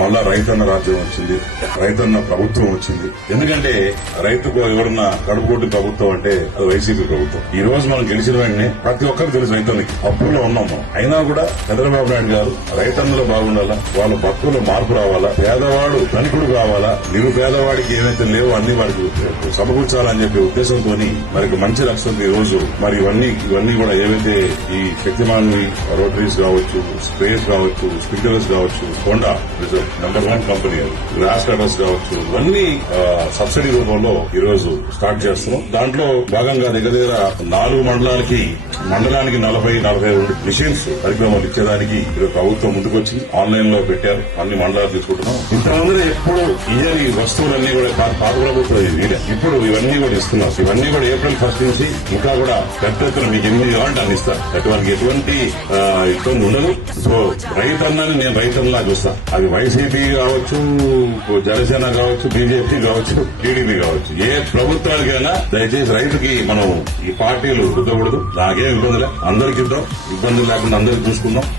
మళ్ళా రైతన్న రాజ్యం వచ్చింది, రైతన్న ప్రభుత్వం వచ్చింది. ఎందుకంటే రైతుకు ఎవరన్నా కడుపుకొట్టు ప్రభుత్వం అంటే అది వైసీపీ ప్రభుత్వం. ఈ రోజు మనం గెలిచిన వెంటనే ప్రతి ఒక్కరు తెలుసు రైతులకి అప్పుల్లో ఉన్నాం మనం. అయినా కూడా చంద్రబాబు నాయుడు గారు రైతన్నలు బాగుండాలా, వాళ్ళ బతుకుల్లో మార్పు రావాలా, పేదవాడు ధనికుడు కావాలా, నిరుపేదవాడికి ఏవైతే లేవో అన్ని వాడికి సమకూర్చాలని చెప్పే ఉద్దేశంతో మరి మంచి లక్ష్యంతో ఈ రోజు మరి ఇవన్నీ కూడా ఏవైతే ఈ శక్తిమాన్ రోటరీస్ కావచ్చు, స్ప్రేస్ కావచ్చు, స్ప్రింక్లర్స్ కావచ్చు, Honda number 1 company grass cutters కావచ్చు, ఇవన్నీ సబ్సిడీ రూపంలో ఈ రోజు స్టార్ట్ చేస్తున్నాం. దాంట్లో భాగంగా దగ్గర 4 మండలానికి 40-42 మిషన్స్ కార్యక్రమాలు ఇచ్చేదానికి ప్రభుత్వం ముందుకొచ్చి ఆన్లైన్ లో పెట్టారు. అన్ని మండలాలు తీసుకుంటున్నాం. ఇంతకుముందు ఎప్పుడు ఇయర్ వస్తువులన్నీ కూడా పాత ప్రభుత్వం ఇప్పుడు ఇవన్నీ కూడా ఇస్తున్నాం. ఇవన్నీ కూడా ఏప్రిల్ 1 నుంచి ఇంకా కూడా పెద్ద ఎత్తున మీకు ఎన్ని కావాలంటే అన్ని ఇస్తాను. అటువంటి ఎటువంటి ఇబ్బంది ఉండదు. సో రైతన్నాని నేను రైతన్నలా చూస్తా. అది వైసీపీ కావచ్చు, జనసేన కావచ్చు, బీజేపీ కావచ్చు, టీడీపీ కావచ్చు, ఏ ప్రభుత్వానికైనా దయచేసి రైతుకి మనం ఈ పార్టీలు రుద్దకూడదు. నాకేం ఇబ్బంది లే, అందరికి ఇద్దాం, ఇబ్బందులు లేకుండా అందరికి చూసుకుందాం.